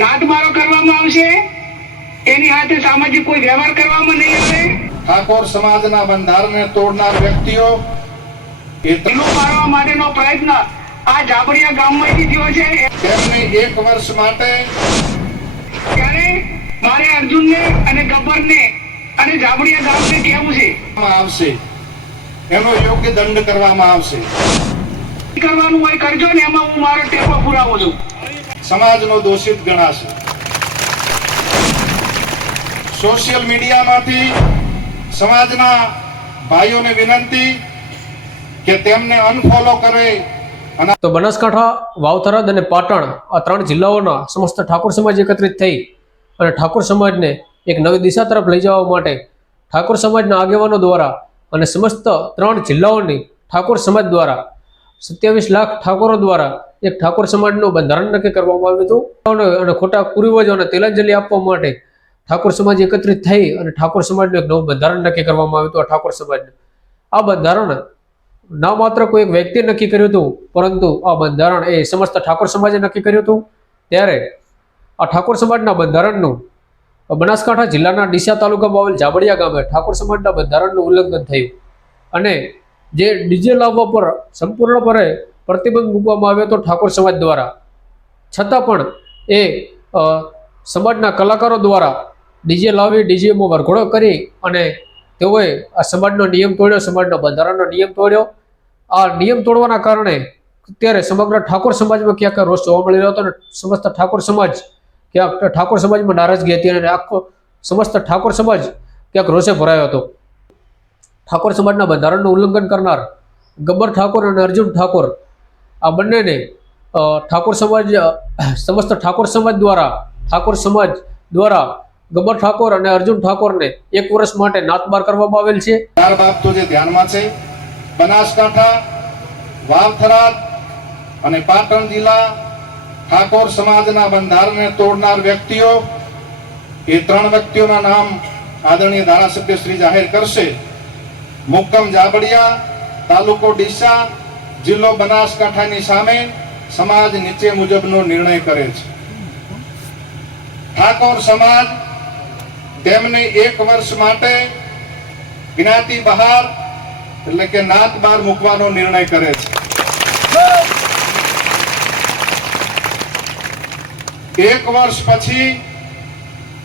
નાદમારો કરવામાં આવશે, એની સાથે સામાજિક કોઈ વ્યવહાર કરવામાં નહીં આવે। ઠાકોર સમાજના બંધારણને તોડનાર વ્યક્તિઓ મારવા માટેનો પ્રયત્ન આ જાબડિયા ગામમાંથી થયો છે। તેમને 1 વર્ષ માટે ત્યારે મારે અર્જુનને અને ગબ્બરને અને જાબડિયા ગામને કહેવું છે આવશે, એનો યોગ્ય દંડ કરવામાં આવશે। કરવાનું હોય કરજો ને, એમાં હું મારો ટેકો પુરાવું છું। સમાજનો દોષિત ગણાશે। સોશિયલ મીડિયામાંથી સમાજના ભાઈઓને વિનંતી કે તેમને અનફોલો કરે। તો બનાસકાંઠા, વાવથરાદ અને પાટણ આ 3 જિલ્લાઓના સમસ્ત ઠાકોર સમાજ એકત્રિત થઈ અને ઠાકોર સમાજને એક નવી દિશા તરફ લઈ જવા માટે ઠાકોર સમાજના આગેવાનો દ્વારા અને સમસ્ત 3 જિલ્લાઓની ઠાકોર સમાજ દ્વારા 27 લાખ ઠાકોરો દ્વારા એક ઠાકોર સમાજનું બંધારણ નક્કી કરવામાં આવ્યું હતું અને ખોટા પૂર્વજોને તિલાંજલિ આપવા માટે ઠાકોર સમાજ એકત્રિત થઈ અને ઠાકોર સમાજનું એક નવું બંધારણ નક્કી કરવામાં આવ્યું હતું। આ ઠાકોર સમાજને આ બંધારણ ના માત્ર કોઈ એક વ્યક્તિએ નક્કી કર્યું હતું, પરંતુ આ બંધારણ એ સમસ્ત ઠાકોર સમાજે નક્કી કર્યું હતું। ત્યારે આ ઠાકોર સમાજના બંધારણનું બનાસકાંઠા જિલ્લાના ડીસા તાલુકામાં આવેલ જાબડિયા ગામે ઠાકોર સમાજના બંધારણનું ઉલ્લંઘન થયું અને જે ડીજે લાવવા પર સંપૂર્ણપણે પ્રતિબંધ મૂકવામાં આવ્યો હતો ઠાકોર સમાજ દ્વારા, છતાં પણ એ સમાજના કલાકારો દ્વારા ડીજે લાવી ડીજેમાં વરઘોડો કરી અને તેઓએ આ સમાજનો નિયમ તોડ્યો, સમાજના બંધારણનો નિયમ તોડ્યો। આ નિયમ તોડવાના કારણે અત્યારે સમગ્ર ઠાકોર સમાજમાં ક્યાંક રોષ જોવા મળી રહ્યો હતો અને સમસ્ત ઠાકોર સમાજ ક્યાંક ઠાકોર સમાજમાં નારાજગી હતી અને આખો સમસ્ત ઠાકોર સમાજ ક્યાંક રોષે ભરાયો હતો। ઠાકોર સમાજના બંધારણનું ઉલ્લંઘન કરનાર ગબ્બર ઠાકોર અને અર્જુન ઠાકોર આ બંનેને ઠાકોર સમાજ સમસ્ત ઠાકોર સમાજ દ્વારા ગબ્બર ઠાકોર અને અર્જુન ઠાકોરને 1 વર્ષ માટે નાતબાર કરવામાં આવેલ છે। ચાર બાબતો જે ધ્યાનમાં છે, બનાસકાંઠા, વાવથરાદ અને પાટણ જિલ્લા ઠાકોર સમાજના બંધારણને તોડનાર વ્યક્તિઓ, એ 3 વ્યક્તિઓના નામ આદરણીય ધારાસભ્ય શ્રી જાહેર કરશે। મુક્કમ જાબડિયા, તાલુકો ડીસા, જિલ્લો બનાસકાંઠાની સામે સમાજ નીચે મુજબનો નિર્ણય કરે છે। ઠાકોર સમાજ તેમને 1 વર્ષ માટે જ્ઞાતિ બહાર એટલે કે નાત બહાર મૂકવાનો નિર્ણય કરે છે। 1 વર્ષ પછી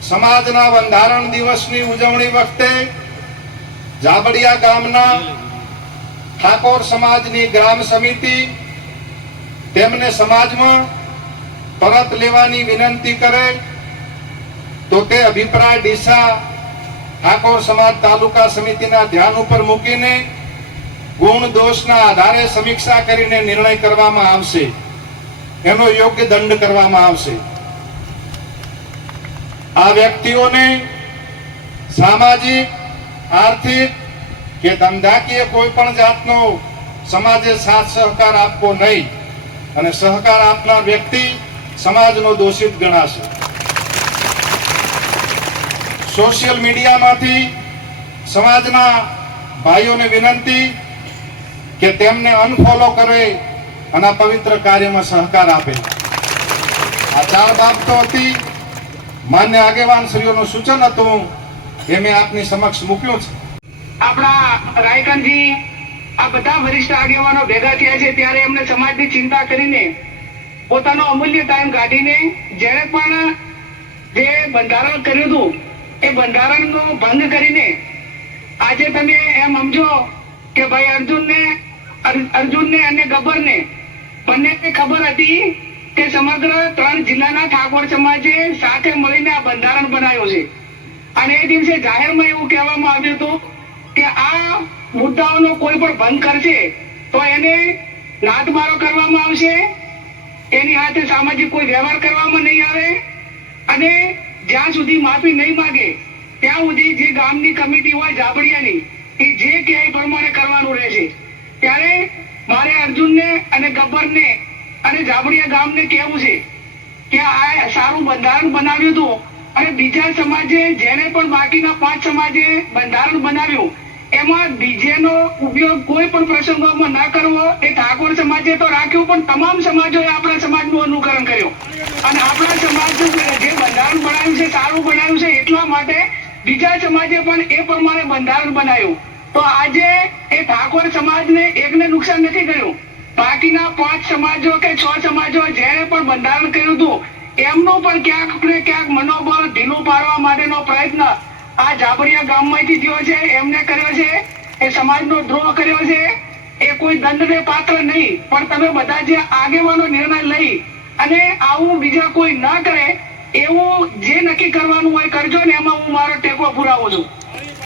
સમાજના બંધારણ દિવસની ઉજવણી વખતે જાબડિયા ગામના ઠાકોર સમાજની ગ્રામ સમિતિ તેમને સમાજમાં પરત લેવાની વિનંતી કરે તો તે અભિપ્રાય ડીસા ઠાકોર સમાજ તાલુકા સમિતિના ધ્યાન ઉપર મૂકીને ગુણ દોષના આધારે સમીક્ષા કરીને નિર્ણય કરવામાં આવશે, એનો યોગ્ય દંડ કરવામાં આવશે। આ વ્યક્તિઓને સામાજિક, આર્થિક કે ધંધાકીય કોઈ પણ જાતનો સમાજે સાથ સહકાર આપવો નહીં અને સહકાર આપનાર વ્યક્તિ સમાજનો દોષિત ગણાશે। સોશિયલ મીડિયામાંથી સમાજના ભાઈઓને વિનંતી કે તેમને અનફોલો કરે અને આ પવિત્ર કાર્યમાં સહકાર આપે। આ 4 બાબતો હતી। માન્ય આગેવાન શ્રીઓનું સૂચન હતું એ મેં આપની સમક્ષ મૂક્યું છે। આપણા રાયકનજી આ બધા વરિષ્ઠ આગેવાનો ભેગા થયા છે, ત્યારે એમને સમાજની ચિંતા કરીને પોતાનો અમૂલ્ય ટાઈમ કાઢીને જેણે પણ જે બંધારણ કર્યું હતું એ બંધારણનો ભંગ કરીને આજે તમે એમ સમજો કે ભાઈ અર્જુનને અને ગબ્બરને બંનેને ખબર હતી કે સમગ્ર 3 જિલ્લાના ઠાકોર સમાજે સાથે મળીને આ બંધારણ બનાવ્યું છે અને એ દિવસે જાહેરમાં એવું કહેવામાં આવ્યું હતું કે આ મુદ્દાઓનો કોઈ પણ ભંગ કરશે તો એને નાદમારો કરવામાં આવશે, એની સાથે સામાજિક કોઈ વ્યવહાર કરવામાં નહીં આવે અને જ્યાં સુધી માફી નહીં માંગે ત્યાં સુધી જે ગામની કમિટી હોય જાબડિયાની એ જે કહે એ પ્રમાણે કરવાનું રહેશે। ત્યારે મારે અર્જુનને અને ગબ્બરને અને જાબડિયા ગામને કહેવું છે કે આ સારું બંધારણ બનાવ્યું હતું અને બીજા સમાજે જેને પણ બાકીના 5 સમાજે બંધારણ બનાવ્યું એમાં ડીજે નો ઉપયોગ કોઈ પણ પ્રસંગોમાં ના કરવો એ ઠાકોર સમાજે તો રાખ્યું, પણ તમામ સમાજોએ આપણા સમાજનું અનુકરણ કર્યું અને આપણા સમાજનું જે બંધારણ બનાવ્યું છે સારું બનાવ્યું છે, એટલા માટે બીજા સમાજે પણ એ પ્રમાણે બંધારણ બનાવ્યું. તો આજે એ ઠાકોર સમાજને એકને નુકસાન નથી કર્યું, બાકીના 5 સમાજો કે 6 સમાજો જેને પણ બંધારણ કર્યું હતું એમનું પણ ક્યાંક ને ક્યાંક મનોબળ ઢીલું પાડવા માટેનો પ્રયત્ન આ જાબરિયા ગામમાંથી થયો છે, એમને કર્યો છે. એ સમાજનો દ્રોહ કર્યો છે. એ કોઈ દંડને પાત્ર નહીં, પણ તમે બધા જે આગેવાનો નિર્ણય લઈ અને આવું બીજા કોઈ ન કરે એવું જે નક્કી કરવાનું હોય કરજો ને, એમાં હું મારો ટેકો પુરાવું છું.